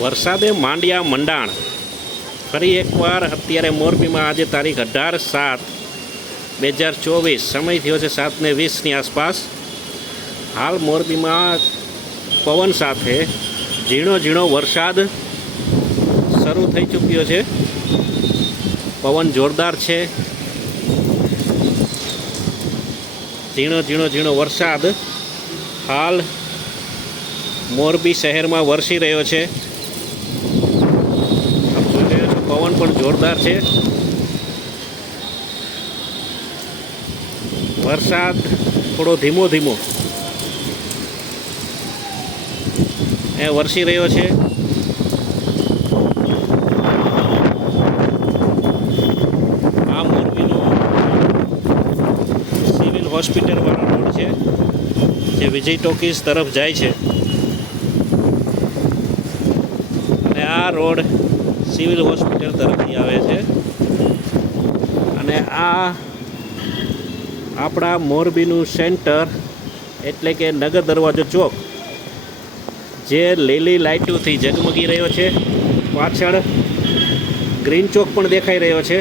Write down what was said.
વરસાદે માંડ્યા મંડાણ. ફરી એકવાર અત્યારે મોરબીમાં આજે તારીખ 18/7/2024, સમય થયો છે 7:20ની આસપાસ. હાલ મોરબીમાં પવન સાથે ઝીણો ઝીણો વરસાદ શરૂ થઈ ચૂક્યો છે. પવન જોરદાર છે. ઝીણો ઝીણો વરસાદ હાલ મોરબી શહેરમાં વરસી રહ્યો છે. આપ જોઈ રહ્યા છો, પવન પણ જોરદાર છે. વરસાદ થોડો ધીમો ધીમો વરસી રહ્યો છે. આ મોરબીનો સિવિલ હોસ્પિટલ વાળો રોડ છે, જે વિજય ટોકીઝ તરફ જાય છે. અને આ રોડ સિવિલ હોસ્પિટલ તરફથી આવે છે. અને આ આપણા મોરબીનું સેન્ટર એટલે કે નગર દરવાજો ચોક, જે લીલી લાઇટોથી ઝગમગી રહ્યો છે. પાછળ ગ્રીન ચોક પણ દેખાઈ રહ્યો છે.